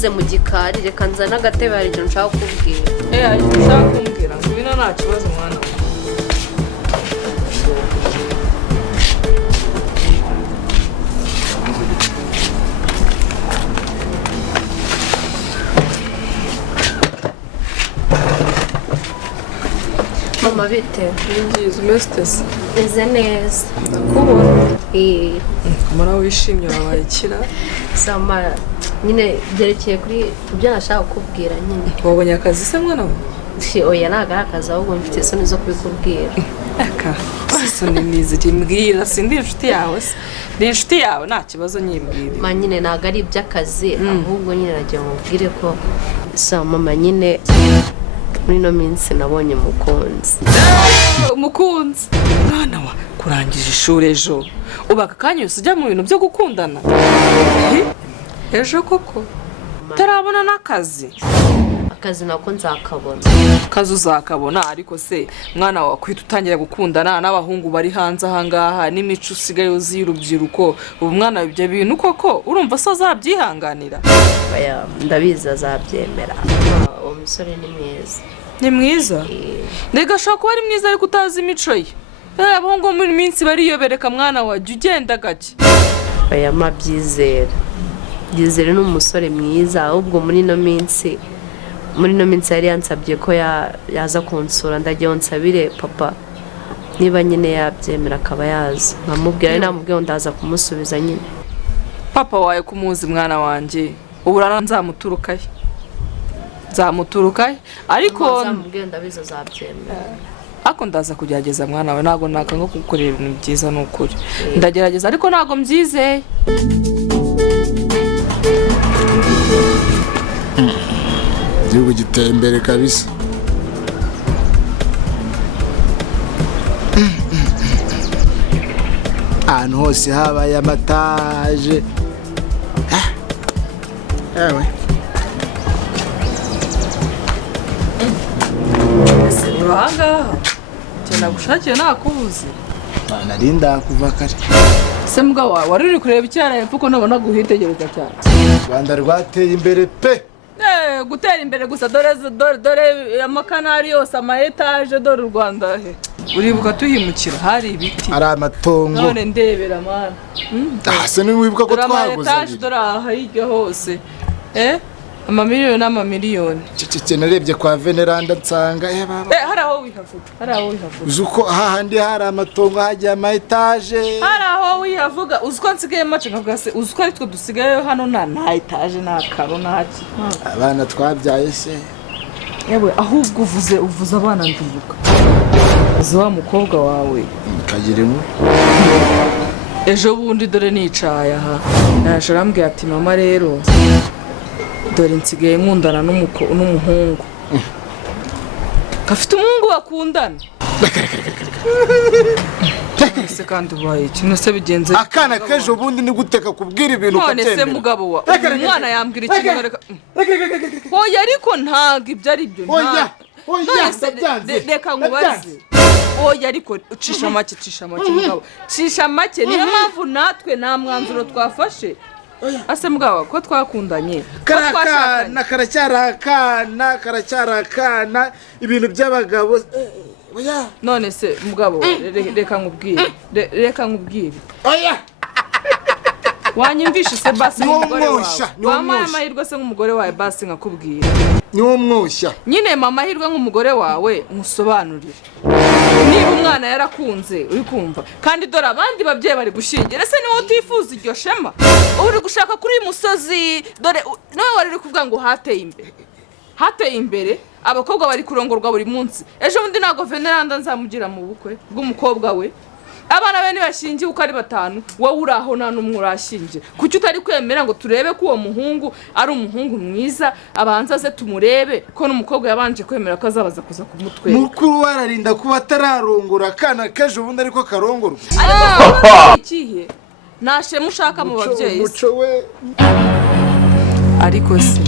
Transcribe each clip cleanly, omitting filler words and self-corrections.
wavuze mu gikari reka nzana agatebe hari ikintu nshaka kubwira hari ikintu nshaka kumbwira ngo bino nta kibazo mwana mama bite ngize umestesi eze neza ndakubona kamara wishimye wabaye kira sama nyine byerekeye kuri ibyo nashaka kubwira nyine wabonye akazi se mwana we oya ntago ari akazi ahubwo mfite isoni zo kubikubwira aka isoni nizi mbwira sindi inshuti yawe se ni inshuti yawe nta kibazo nyibwira ma nyine ntago ari iby'akazi ahubwo nyine nagiye mubwire ko mama nyine muri no minsi nabonye umukunzi mwana wa kurangije ishuri ejo ubaka kanya yose ujya mu bintu byo gukundana ejo koko utarabona n'akazi akazi nako nzakabona akazi uzakabona ariko se mwana wa kwita utangira gukundana n'abahungu bari hanze ahangaha n'imico usigaye uzi y'urubyiruko ubu mwana ibyo bintu koko urumva so azabyihanganira ndabizi azabyemera uwo musore ni mwiza ni mwiza ndega ashobora kuba ari mwiza ariko utazi imico ye abahungu muri minsi bariyobereka mwana wajya ugenda gake aya mabyizera byizere ni umusore mwiza ahubwo muri no minsi yari yansabye ko yaza kunsura ndagiye nsabire papa niba nyine yabyemera akaba yaza nkamubwira namubwiye ngo ndaza kumusubiza nyine papa wawe kumuzi mwana wanjye uburana nzamuturukaye ariko nzamubwiye ndabizi azabyemera ako ndaza kugerageza mwana wawe ntabwo nakanga kugukorera ibintu byiza n'ukuri ndagerageza ariko ntabwo mbyizeye igihugu giteye imbere kabisa ahantu hose habaye amataje yewe ahangaha cyane gushakiye nakubuze nari ndakuva kare se mbwa wawe wari uri kureba icyara hepfo ko nabona guhitegereza cyane Rwanda rwateye imbere pe gutera imbere gusa dore amakanari yose ama etaje dore u Rwanda uribuka tuhimukira hari ibiti ari amatongo none ndebera mana se niwibuka ko twaguze etaje dore aha hirya hose amamiliyoni n'amamiliyoni cece narebye kwa Veneranda nsanga hari aho wihavuga uzi uko hahandi hari amatongo hagiye ama etaje hari aho wihavuga uzi ko nsigaye mace nkavuga se uzi ko ari twe dusigaye hano nta etaje nta karo ntaki abana twabyaye se yewe ahubwo uvuze abana ndibuka uzi wa mukobwa wawe kagira inkuru ejo bundi dore nicaye aha naje arambwira ati mama rero dore nsigaye nkundana n'umuhungu gafite umuhungu bakundana se kandi ubaye kimwe se bigenze akana kejo bundi ni guteka kubwira ibintu ukatemera none se mugabo wa umwana yambwira ikintu reka oya ariko ntago ibyo ari byo reka nkubaze oya ariko cisha make mugabo cisha make niyo mpamvu natwe nta mwanzuro twafashe ase mugabo ko twakundanye karacyarakana ibintu by'abagabo none se mugabo reka nkubwire oya wanyumvishe se basi nk'umugore wawe wampaye amahirwe se nk'umugore wawe basi nkakubwira niwo mwoshya nyine amahirwe nk'umugore wawe musobanurire niba umwana yarakunze uri kumva kandi dore abandi babyeyi bari gushingira ese niwe utifuza iryo shema uri gushaka kuri uyu musozi dore nawe wari uri kuvuga ngo hateye imbere abakobwa bari kurongorwa buri munsi ejo bundi ntabwo Veneranda nzamugira mu bukwe bw'umukobwa we abana be ntibashingiye uko ari 5 wowe uri aho nta n'umwe urashingiye kuki utari kwemera ngo turebe ko uwo muhungu ari umuhungu mwiza abanza ze tumurebe ko n'umukobwa yabanje kwemera ko azabaza kuza kumutwera mukuru wararinda kuba atararongora akana kejo bundi ariko karongorwa ikihe nashema ushaka mu babyeyi umuco we ariko se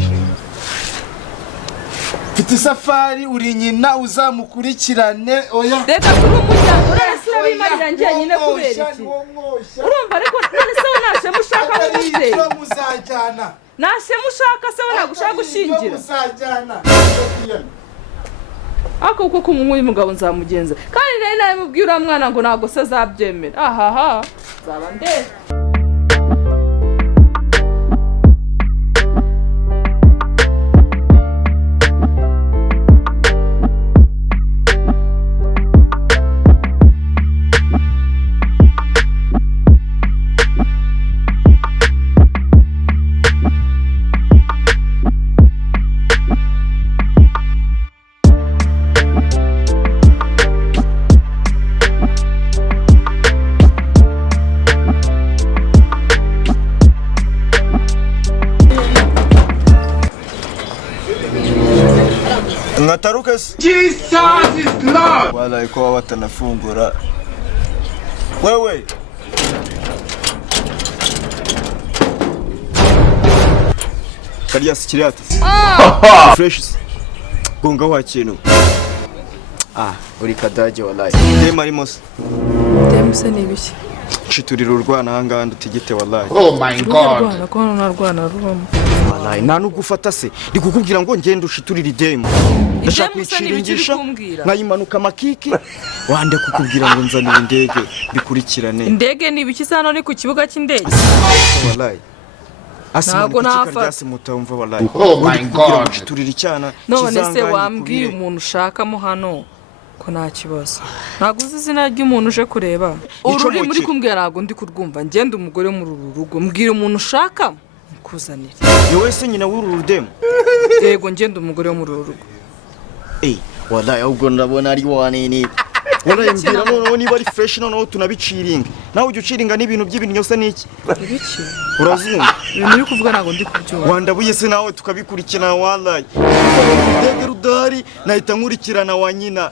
mfite isafari uri nyina uzamukurikirane oya reka turi umuryango urese urabimarira njye nyine kubera iki urumva ariko none se nashema ushaka mu babyeyi nashyemo ushaka se we nagushaka gushingira ako kuko nk'uyu mugabo nzamugenza kandi nari namubwiye uriya mwana ngo ntabwo se azabyemera ahaha zaba ndebe Ngatarukas. Jesus is Lord. Wala iko watanafungura. Wewe. Kariya sikirati. Fresh. Gonga wa kintu. Uri kadaje wallahi. Dema rimos. Demse ni biki? Shiturira urwana hanga ndutigite wallahi. Oh my god. Urwana rubamo. Wallahi nta nugufata se ndikukubwira ngo ngende ushiturira idemo ndashaka kwikiringisha nkayimanuka makiki wande kukubwira ngo nzanira indege bikurikirane indege ni biki sano ni ku kibuga cy'indege wallahi ntago nafa mutamva wallahi oh my god ushiturira icyana none se wambwiye umuntu ushakamo hano ko nta kibazo ntago uzi izina ry'umuntu uje kureba ururi muri kumbwira ntago ndi kurwumva ngende umugore muri uru rugo mbwira umuntu ushaka kuzanira ni wese nyina w'uru rudemo yego ngende umugore wo muri uru rugo wallahi ahubwo ndabona ari wanini wallahi mbira none niba ari fresh none tunabiciringa nawe ujye uciringa n'ibintu by'ibintu yose niki ibiki urazumva ibintu uri kuvuga ntago ndi kubyumva wandabuye se nawe tukabikurikirana wallahi ndege rudari nahita nkurikirana wa nyina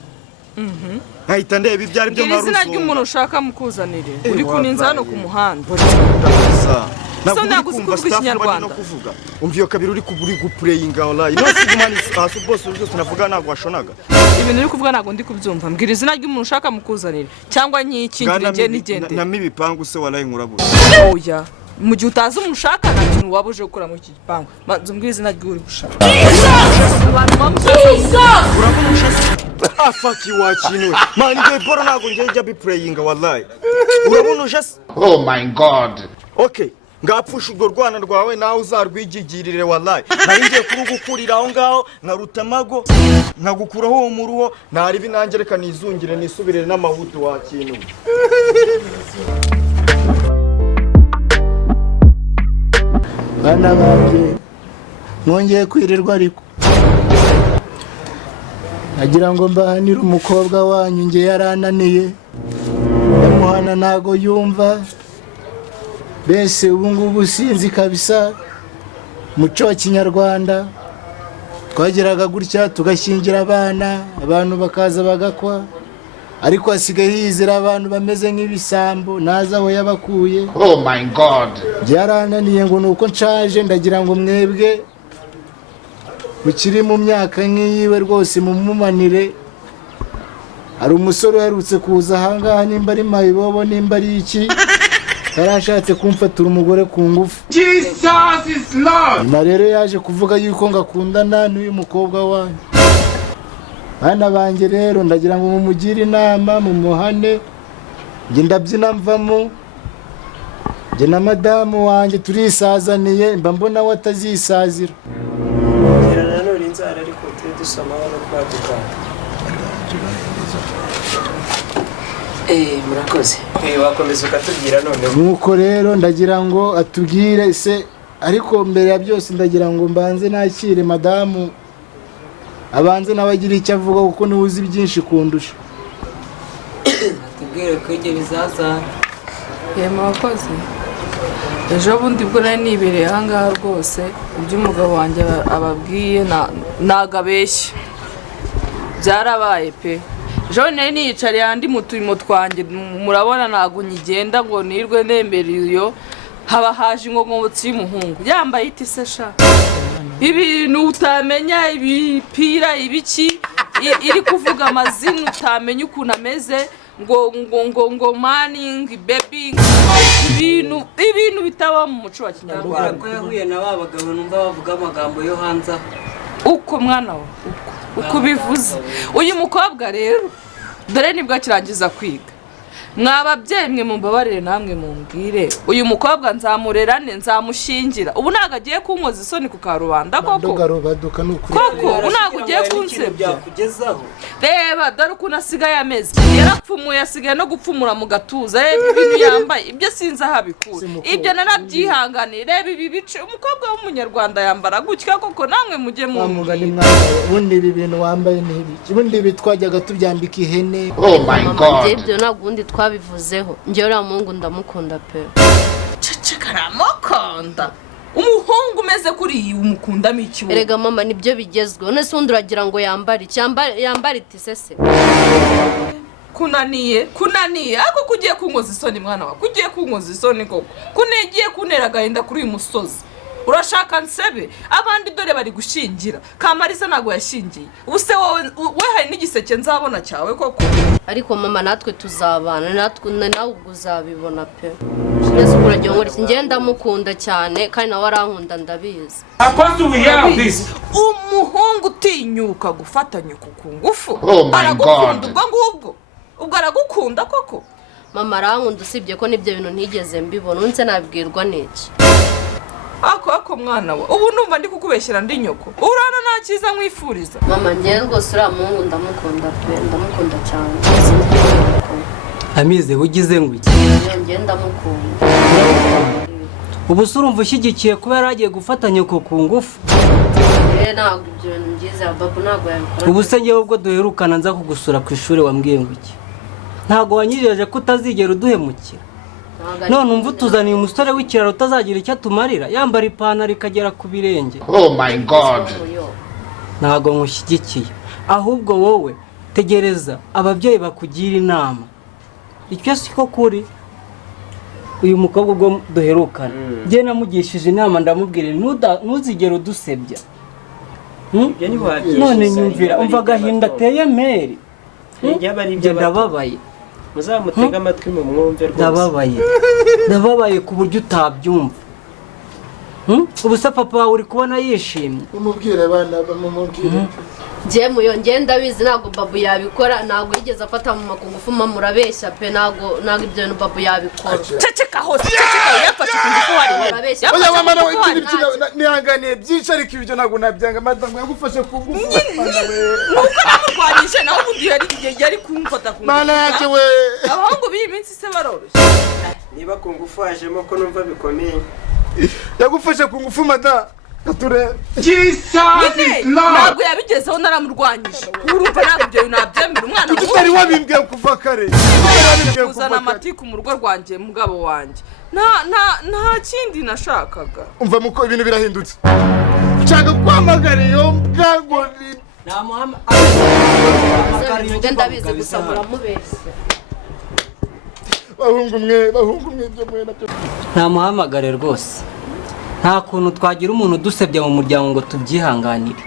nkahita ndeba ibyari byo maruzo izina ry'umuntu ushaka mukuzanire uri kuninza hano ku muhanda so nagukumva Kinyarwanda kuvuga umviyo kabiri uri guplayinga wallahi no sigumani aso boss uje tunavuga nago washonaga ibintu uri kuvuga nago ndi kubyumva mbwira izina ry'umuntu ushaka mukuzanira cyangwa nyikingire nge nigende na mibipangu se wallahi nkurabura oya mu gihe utazi umuntu ushaka nta kintu wabuje gukora muri iki gipangu mbwira izina ry'uri gushaka abantu bamushaka fuck you watching man nge boro nago nge bi playinga wallahi urabona uje oh my god okay ngapfusha urwo rwana rwawe nawe uzarwigigirire wallahi naringiye kurugukurira aho ngaho nkarutamago nkagukuraho uwo muruho ntari binangereka nizungire nisubirire n'amahudu wa kintu bana banje mwongeye kwirirwa ariko nagira ngo mbahanire umukobwa wanyu nge yarananiye yamuhana ntago yumva bese ubu ngubu sinzi kabisa muco wa Kinyarwanda twageraga gutya tugashingira abantu bakaza bagakwa ariko asigaye hizira abantu bameze nk'ibisambo naza aho yabakuye oh my god byarananiye ngo nuko nshaje ndagira ngo mwebwe mukiri mu myaka nk'iyiwe rwose mumumanire hari umusore uherutse kuza ahangaha nimba ari mayibobo nimba ari iki yarashatse kumfatura umugore ku ngufu Jesus is Lord nyuma rero yaje kuvuga yuko ngakundana n'uyu mukobwa wanyu bana banjye rero ndagira ngo mumugire inama mumuhane njye ndabyina mvamo njye na madamu wanjye turisazaniye mba mbona we atazisazira nanone inzara ariko turi dusoma no kwaduka murakoze wakomeza ukatubwira none nuko rero ndagira ngo atubwire se ariko mbere ya byose ndagira ngo mbanze nakire madamu abanze nabagira icyo avuga kuko niwe uzi byinshi kundusha atubwire ko ibyo bizaza murakoze ejo bundi bwo nari nibereye ahangaha rwose ibyo umugabo wanjye ababwiye ntago abeshya byarabaye pe ejo nari niyicariye ahandi mu turimo twanjye murabona ntago nyigenda ngo nirwe nembere iyo haba haje ingongobotsi y'umuhungu yambaye iti se sha ibintu utamenya ibipira ibiki iri kuvuga amazina utamenya ukuntu ameze ngo maning baby ibintu bitaba mu muco wa Kinyarwanda. Ko yahuye na babagabo numva bavuga amagambo yo hanze uko mwana wa uko bivuze. Uyu mukobwa rero dore nibwo kirangiza kwiga. Mwababyeyi mwe mumbabarire namwe mumbwire uyu mukobwa nzamurerane nzamushingira. Ubu naga agiye kunkoza isoni ku karubanda koko. Ndogarubaduka nukuri. Koko unaga ugiye kunsebya. kugezaho. Reba dore uko nasigaye ameze. Yarapfumuye asigaye no gupfumura mu gatuza. Reba ibintu yambaye ibyo sinza habikura. Ibyo narabyihanganiye. Reba ibi bice umukobwa w'umunyarwanda yambara gutya koko namwe mujye mu Mugani mwana ubundi ibi bintu wambaye n'ibiki. Ubundi bitwajyaga tubyambika ihene. Oh my God. Ibyo nagundi twabivuzeho. Njye uriya muhungu ndamukunda pe. Cecekaramukonda. Umuhungu umeze kuri iyi umukundamo iki wowe? Erega mama nibyo bigezweho. Nese undi uragira ngo yambare yambare itisese. Kunaniye ako kugiye kunkoza isoni mwana wa kugiye kunkoza isoni koko kunegiye kunera gahinda kuri uyu musozi. Urashaka nsebe abandi dore bari gushingira Kamarisa nago yashingiye. Ubuse wowe hari n'igiseke nzabona cyawe koko. Ariko mama natwe tuzabana natwe nawe ubwo uzabibona pe. Nese uragira ngo ngenda mukunda cyane kandi nawe arankunda ndabizi. Umuhungu utinyuka gufatanya ku ngufu. Oh my God. Ubwo aragukunda koko. Mama arankunda usibye ko nibyo bintu ntigeze mbibona unse nabwirwa n'iki. Ako mwana wa ubu numva ndi kukubeshyira ndi nyoko. Urana nta cyiza mwifuriza. Mama njye rwose uriya muhungu ndamukunda pe ndamukunda cyane. Amize ugize ngo iki? Njye ndamukunda. Ubu se urumva ushyigikiye kuba yaragiye gufatanya ku ngufu? Ntabwo ibyo bintu byiza babu ntabwo yabikora. Ubu se ngewe ubwo duherukana nza kugusura ku ishuri wambwiye ngo iki? Ntabwo wanyijeje ko utazigera uduhemukira. None umva utuzaniye umusore w'ikiraro utazagira icyo atumarira yambara ipantaro ikagera ku birenge. Oh my God. Ntabwo nkushyigikiye. Ahubwo wowe tegereza ababyeyi bakugira inama. Icyo siko kuri uyu mukobwa ubwo duherukana. Nge namugishije inama ndamubwira ntuzigere udusebya. None nyumvira umva agahinda ateye Meri. Njye ndababaye. Muzamutega amatwi mu mwumve rwose. Ndababaye ku buryo utabyumva. Ubu se papa wawe uri kubona yishimye? Umubwire abana bamumubwire. Njye muyo ngenda bizi ntabwo babu yabikora ntabwo yigeze afata mu makungufu mama murabeshya pe ntabwo ibyo bintu babu yabikora. Ceceka hose yafashe ku ngufu hari. Oya mama nawe nihanganiye byinshi ariko ibyo ntabwo nabyanga madamu yagufashe ku ngufu. Nuko namurwanyije nawe ubundi yari kumfata ku ngufu. Mana yake we. Abahungu b'iyi minsi se baroroshye. Niba ku ngufu hajemo ko numva bikomeye. Yagufashe ku ngufu madamu. Jesus is Lord. Ntabwo yabigezeho naramurwanyije. Urumva ntabwo ibyo nabyemera umwana wawe. Utari wabimbwiye kuva kare. Uzana amatiku mu rugo rwanjye mugabo wanjye. Nta kindi nashakaga. Umva muko ibintu birahindutse. Nshaka kwamagara iyo mbwango ni. Nta muhama. Ndabizi gusa muramubeshya. Bahungu mwe ibyo mwe nabyo. Nta muhamagare rwose. Nta kuntu twagira umuntu dusebya mu muryango ngo tubyihanganire.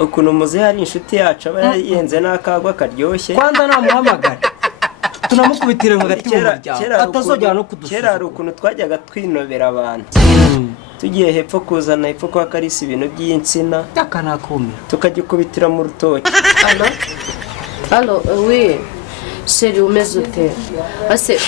Ukuntu muze hari inshuti yacu aba yenze n'akagwa karyoshye. Kwanza nta muhamagare. Tunamukubitire mu gati mu muryango. Atazojya no kudusura. Kera hari ukuntu twajyaga twinobera abantu. Tugiye hepfo kuzana hepfo kwa Karisi ibintu by'insina. Takanakumira. Tukagikubitira mu rutoki. Allo, oui. Sheri umeze ute? Ase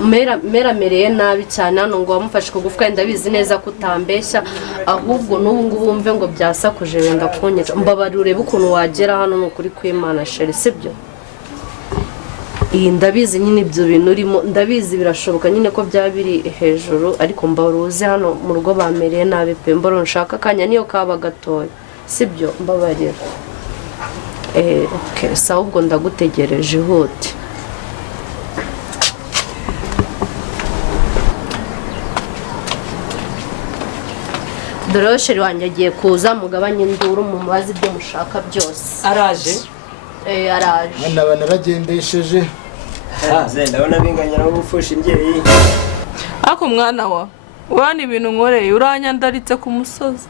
mera mereye nabi cyane hano ngo wamufashe kugufuka ndabizi neza kutambeshya ahubwo n'ubu ngubu wumve ngo byasakuje wenda kunyica mbabari urebe ukuntu wagera hano n'ukuri kw'Imana Sheri sibyo iyi ndabizi nyine ibyo bintu urimo ndabizi birashoboka nyine ko byabiri hejuru ariko mbaruze hano mu rugo bamereye nabi pe mboro nshaka kanya niyo kaba gatoya sibyo mbabarira okay sawa ubwo ndagutegereje ihute dore Sheri wanjye agiye kuza mugabanye induru mu mubazi ibyo mushaka byose araje araje Abana bagendesheje ndabona binganya no gufusha imbyeyi. Ako mwana wa urana ibintu nkoreye uranyandaritse ku musozi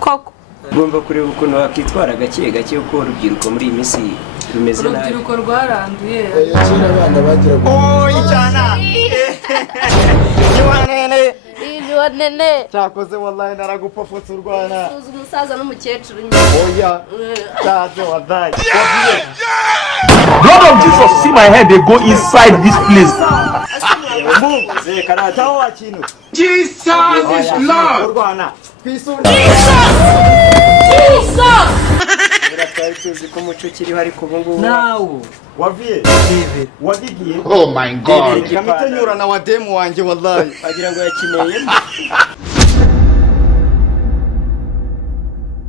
koko Ngomba kureba ukuntu wakitwara gake uko urubyiruko muri iyi minsi bimeze nabi. urubyiruko rwaranduye. kera abana bagiraga icyana nene iyo nene cyakoze wallahi naragupfutse urwana uzi umusaza n'umukecuru oya cyaze wallahi Blood of Jesus, see my head, they go inside this place. mbuze karata wa kintu Jesus is Lord. urwana kwisunda Kera twari tuzi ko umuco ukiriho ariko ubu ngubu nawe waviye wagigiye Oh my God. kamitenyura na wademu wanjye wallahi wagira ngo yakineyemo.